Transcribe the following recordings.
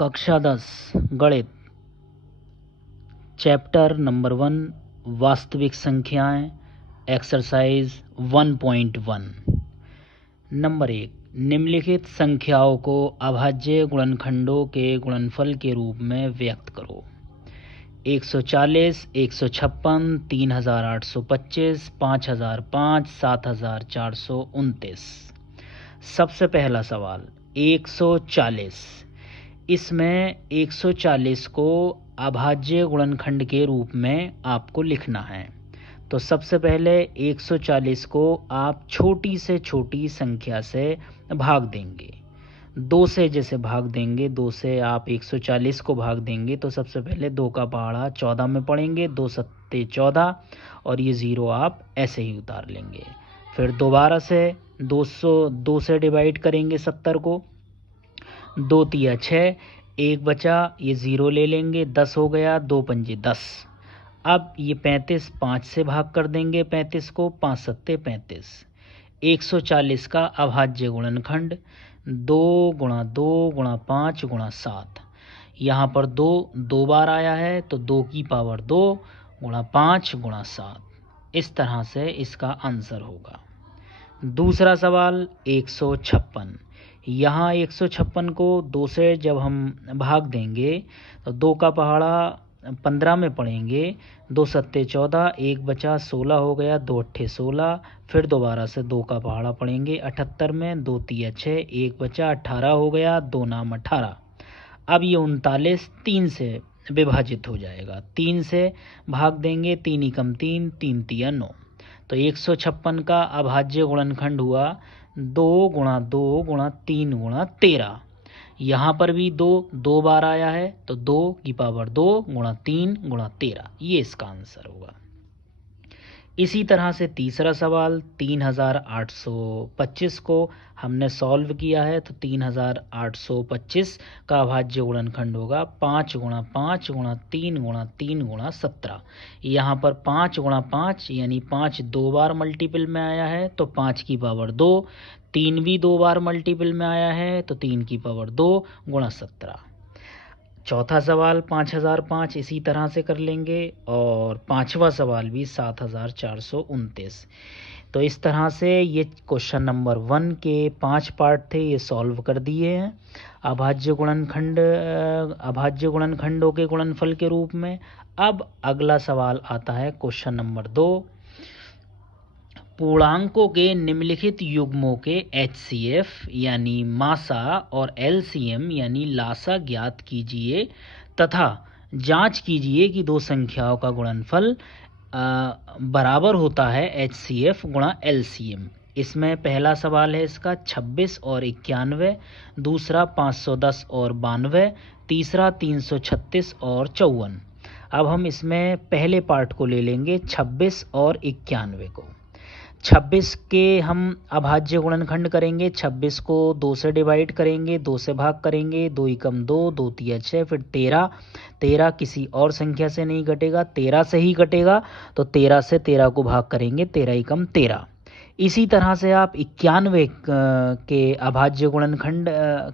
कक्षा 10 गणित chapter number 1 वास्तविक संख्याएं एक्सरसाइज 1.1 नंबर 1 निम्नलिखित संख्याओं को अभाज्य गुणनखंडों के गुणनफल के रूप में व्यक्त करो। 140, 156, 3825, 5005, 7429। सबसे पहला सवाल 140। इसमें 140 को अभाज्य गुणनखंड के रूप में आपको लिखना है। तो सबसे पहले 140 को आप छोटी से छोटी संख्या से भाग देंगे। 2 से जैसे भाग देंगे, 2 से आप 140 को भाग देंगे तो सबसे पहले 2 का पहाड़ा 14 में पढ़ेंगे, 2 सत्ते 14 और ये 0 आप ऐसे ही उतार लेंगे। फिर दोबारा से 2 से डिवाइड करेंगे 70 को, 2 तिया 6, 1 बचा, ये 0 ले लेंगे, 10 हो गया, 2 पंजे 10। अब ये 35 5 से भाग कर देंगे 35 को, 5 सत्ते 35। 140 का अभाज्य गुणनखंड 2 गुणा 2 गुणा 5 गुणा 7। यहाँ पर 2 बार आया है तो 2 की पावर 2 गुणा 5 गुणा 7। इस तरह से इसका आंसर होगा। दूसरा सवाल 156। यहाँ 156 को 2 से जब हम भाग देंगे तो 2 का पहाड़ा 15 में पढ़ेंगे, 2 सत्ते 14, 1 बचा 16 हो गया, 2 अट्ठे 16। फिर दोबारा से 2 का पहाड़ा पढ़ेंगे 78 में, 2 तिया 6, 1 बचा 18 हो गया, 2 नाम 18। अब ये 39 3 से विभाजित हो जाएगा, 3 से भाग देंगे, 3 एकम 3, 3 तिया 9। तो 156 का अभाज्य गुणनखंड हुआ 2 गुणा 2 गुणा 3 गुणा 13। यहाँ पर भी 2 बार आया है तो 2 की पावर 2 गुणा 3 गुणा 13, ये इसका आंसर होगा। इसी तरह से तीसरा सवाल 3825 को हमने सॉल्व किया है तो 3825 का अभाज्य गुणनखंड होगा 5 गुणा 5 गुणा 3 गुणा 3 गुणा 17। यहाँ पर 5 गुणा 5 यानी 5 2 बार मल्टीपल में आया है तो 5 की पावर 2, 3 भी 2 बार मल्टीपल में आया है तो 3 की पावर 2 गुणा 17। चौथा सवाल 5005 इसी तरह से कर लेंगे और पांचवा सवाल भी 7429। तो इस तरह से ये क्वेश्चन नंबर 1 के 5 पार्ट थे, ये सॉल्व कर दिए हैं अभाज्य गुणनखंडों के गुणनफल के रूप में। अब अगला सवाल आता है क्वेश्चन नंबर 2। पूर्णांकों के निम्नलिखित युग्मों के HCF यानी मासा और LCM यानी लासा ज्ञात कीजिए तथा जांच कीजिए कि दो संख्याओं का गुणनफल बराबर होता है HCF गुणा LCM। इसमें पहला सवाल है इसका 26 और 91, दूसरा 510 और 92, तीसरा 336 और 54। अब हम इसमें पहले पार्ट को ले लेंगे 26 और 91 को। 26 के हम अभाज्य गुणनखंड करेंगे, 26 को 2 से डिवाइड करेंगे, 2 से भाग करेंगे, 2 एकम 2, 2 तिया 6, फिर 13 किसी और संख्या से नहीं घटेगा, 13 से ही घटेगा तो 13 से 13 को भाग करेंगे, 13 एकम 13। इसी तरह से आप 91 के अभाज्य गुणनखंड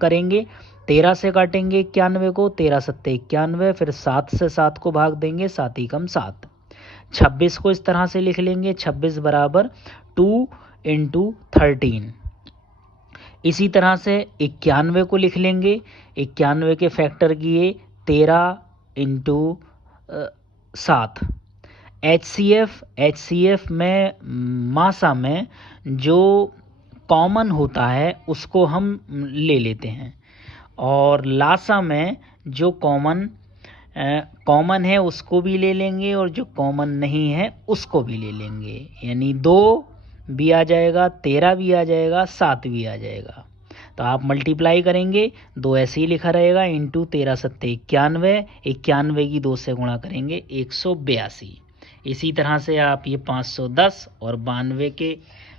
करेंगे, 13 से काटेंगे 91 को, 13 सत्ते 91, फिर 7 से 7 को भाग देंगे, 7 एकम 7। 26 को इस तरह से लिख लेंगे 26 बराबर 2 इंटू 13। इसी तरह से 91 को लिख लेंगे, 91 के फैक्टर किए 13 इंटू 7। HCF में मासा में जो कॉमन होता है उसको हम ले लेते हैं और लासा में जो कॉमन है उसको भी ले लेंगे और जो कॉमन नहीं है उसको भी ले लेंगे, यानी 2 भी आ जाएगा, 13 भी आ जाएगा, 7 भी आ जाएगा। तो आप मल्टीप्लाई करेंगे, 2 ऐसे ही लिखा रहेगा इंटू 13 सत्ते 91, 91 की 2 से गुणा करेंगे 182। इसी तरह से आप ये 510 और 92 के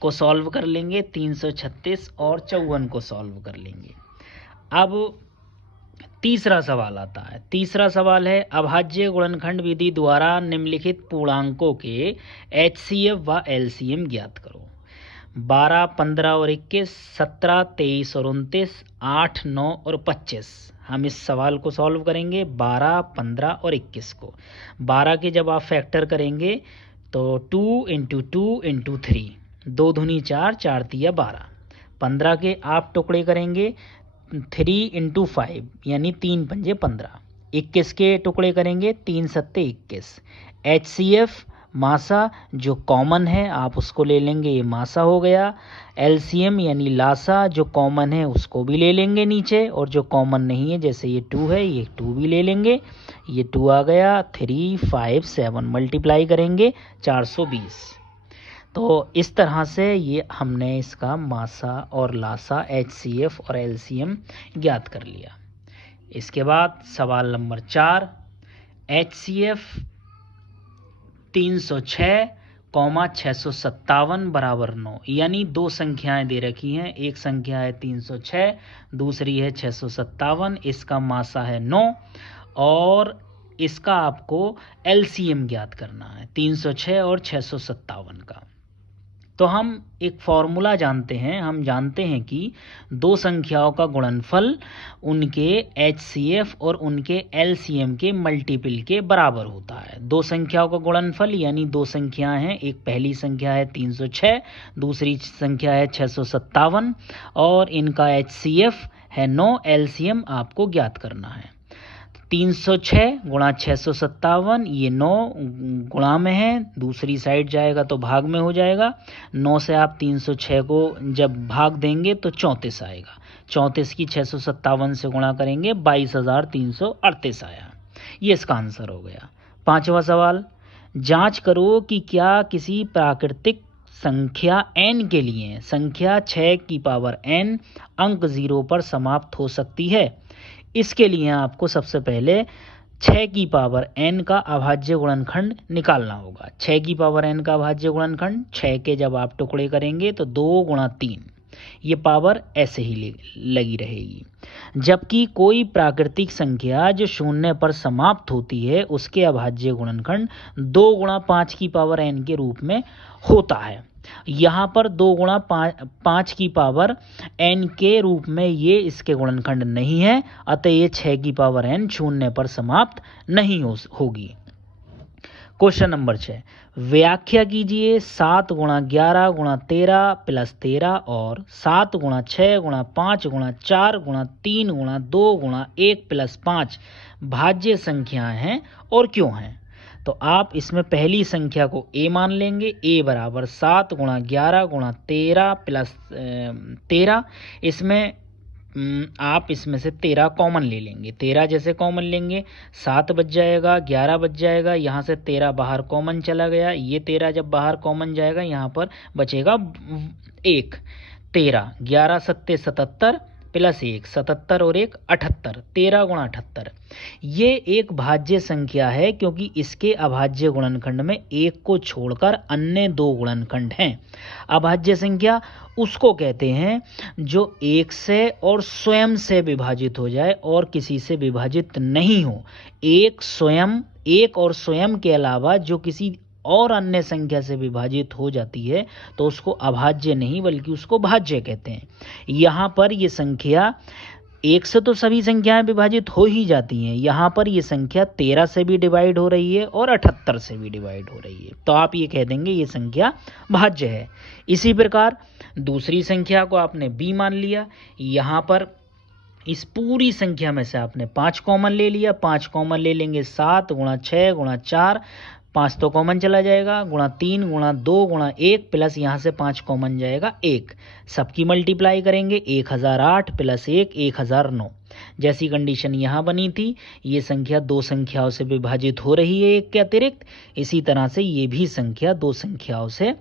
को सॉल्व कर लेंगे, 336 और 54 को सॉल्व कर लेंगे। अब तीसरा सवाल आता है। तीसरा सवाल है अभाज्य गुणनखंड विधि द्वारा निम्नलिखित पूर्णांकों के HCF व LCM ज्ञात करो। 12, 15 और 21, 17, 23 और 29, 8, 9 और 25 हम इस सवाल को सॉल्व करेंगे 12, 15 और 21 को। 12 के जब आप फैक्टर करेंगे तो 2 × 2 × 3, 2 दूनी 4, 4 तिया 12। 15 के आप टुकड़े करेंगे 3 × 5 यानी 3 पंजे 15। 21 के टुकड़े करेंगे 3 सत्ते 21। HCF मासा जो कॉमन है आप उसको ले लेंगे, ये मासा हो गया। LCM यानी लासा जो कॉमन है उसको भी ले लेंगे नीचे, और जो कॉमन नहीं है जैसे ये 2 है ये 2 भी ले लेंगे। ये 2 आ गया, 3, 5, 7 मल्टीप्लाई करेंगे 420। तो इस तरह से ये हमने इसका मासा और लासा HCF और LCM ज्ञात कर लिया। इसके बाद सवाल नंबर 4, HCF 306,657 बराबर 9, यानी दो संख्याएं दे रखी हैं। एक संख्या है 306, दूसरी है 657। इसका मासा है 9 और इसका आपको LCM ज्ञात करना है 306 और 657 का। तो हम एक फॉर्मूला जानते हैं, हम जानते हैं कि दो संख्याओं का गुणनफल उनके HCF और उनके LCM के मल्टीपल के बराबर होता है। दो संख्याओं का गुणनफल यानी दो संख्याएं हैं, एक पहली संख्या है 306, दूसरी संख्या है 657 और इनका HCF है 9, LCM आपको ज्ञात करना है। 306 गुणा 657, ये 9 गुणा में है, दूसरी साइड जाएगा तो भाग में हो जाएगा। 9 से आप 306 को जब भाग देंगे तो 34 आएगा। 34 की 657 से गुणा करेंगे 22,338 आया। ये इसका आंसर हो गया। 5वां सवाल, जांच करो कि क्या किसी प्राकृतिक संख्या n के लिए संख्या 6 की पावर n अंक 0 पर समाप्त हो सकती है। इसके लिए आपको सबसे पहले 6 की पावर n का अभाज्य गुणनखंड निकालना होगा। 6 की पावर n का अभाज्य गुणनखंड, 6 के जब आप टुकड़े करेंगे तो 2 × 3, ये पावर ऐसे ही लगी रहेगी। जबकि कोई प्राकृतिक संख्या जो 0 पर समाप्त होती है उसके अभाज्य गुणनखंड 2 × 5 की पावर n के रूप में होता है। यहाँ पर 2 × 5 की पावर n के रूप में ये इसके गुणनखंड नहीं है, अतः ये 6 की पावर n 0 पर समाप्त नहीं होगी। क्वेश्चन नंबर 6, व्याख्या कीजिए 7 × 11 × 13 + 13 और 7 × 6 × 5 × 4 × 3 × 2 × 1 + 5 भाज्य संख्याएं हैं और क्यों हैं। तो आप इसमें पहली संख्या को a मान लेंगे, a बराबर 7 × 11 × 13 + 13। इसमें आप इसमें से 13 कॉमन ले लेंगे। 13 जैसे कॉमन लेंगे 7 बच जाएगा, 11 बच जाएगा, यहाँ से 13 बाहर कॉमन चला गया। ये 13 जब बाहर कॉमन जाएगा यहाँ पर बचेगा 1। 13, 11 सत्ते 77 + 1, 77 और 1 78, 13 × 78। ये एक भाज्य संख्या है क्योंकि इसके अभाज्य गुणनखंड में एक को छोड़कर अन्य दो गुणनखंड हैं। अभाज्य संख्या उसको कहते हैं जो एक से और स्वयं से विभाजित हो जाए और किसी से विभाजित नहीं हो। एक और स्वयं के अलावा जो किसी और अन्य संख्या से विभाजित हो जाती है तो उसको अभाज्य नहीं बल्कि उसको भाज्य कहते हैं। यहाँ पर ये संख्या एक से तो सभी संख्याएं विभाजित हो ही जाती हैं, यहाँ पर ये संख्या 13 से भी डिवाइड हो रही है और 78 से भी डिवाइड हो रही है, तो आप ये कह देंगे ये संख्या भाज्य है। इसी प्रकार दूसरी संख्या को आपने b मान लिया। यहाँ पर इस पूरी संख्या में से आपने 5 कॉमन ले लिया। 5 कॉमन ले लेंगे 7 × 6 × 4, 5 तो कॉमन चला जाएगा, गुणा 3 × 2 × 1 प्लस यहाँ से 5 कॉमन जाएगा 1। सबकी मल्टीप्लाई करेंगे 1008 + 1 1009। जैसी कंडीशन यहाँ बनी थी, ये संख्या दो संख्याओं से विभाजित हो रही है एक के अतिरिक्त, इसी तरह से ये भी संख्या दो संख्याओं से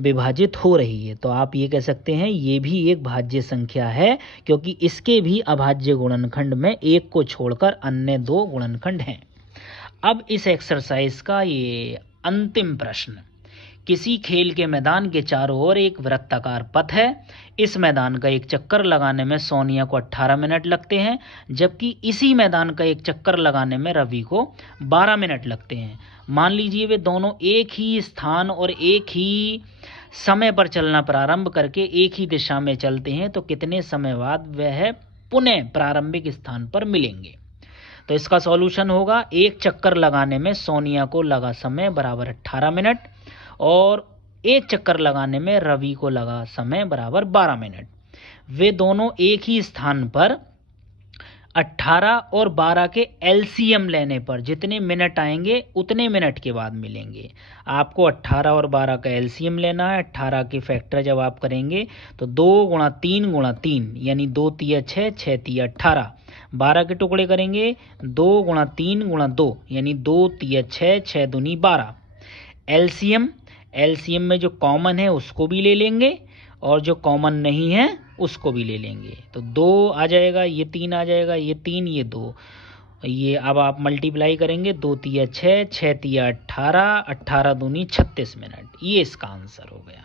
विभाजित हो रही है। तो आप ये कह सकते हैं ये भी एक भाज्य संख्या है क्योंकि इसके भी अभाज्य गुणनखंड में एक को छोड़कर अन्य दो गुणनखंड हैं। अब इस एक्सरसाइज का ये अंतिम प्रश्न, किसी खेल के मैदान के चारों ओर एक वृत्ताकार पथ है। इस मैदान का एक चक्कर लगाने में सोनिया को 18 मिनट लगते हैं, जबकि इसी मैदान का एक चक्कर लगाने में रवि को 12 मिनट लगते हैं। मान लीजिए वे दोनों एक ही स्थान और एक ही समय पर चलना प्रारंभ करके एक ही दिशा में चलते हैं, तो कितने समय बाद वह पुनः प्रारंभिक स्थान पर मिलेंगे। तो इसका सॉल्यूशन होगा, एक चक्कर लगाने में सोनिया को लगा समय बराबर 18 मिनट और एक चक्कर लगाने में रवि को लगा समय बराबर 12 मिनट। वे दोनों एक ही स्थान पर 18 और 12 के एलसीएम लेने पर जितने मिनट आएंगे उतने मिनट के बाद मिलेंगे। आपको 18 और 12 का एलसीएम लेना है। 18 के फैक्टर जब आप करेंगे तो 2 गुणा 3 गुणा 3 यानी 2 तिया 6, 6 तिया 18। 12 के टुकड़े करेंगे 2 गुणा 3 गुणा 2 यानी 2 तिया 6, 6 दूनी 12। एलसीएम में जो कॉमन है उसको भी ले लेंगे और जो कॉमन नहीं है उसको भी ले लेंगे। तो 2 आ जाएगा, ये 3 आ जाएगा, ये 3, ये 2, ये अब आप मल्टीप्लाई करेंगे 2 तिया 6, 6 तिया 18, 18 दूनी 36 मिनट। ये इसका आंसर हो गया।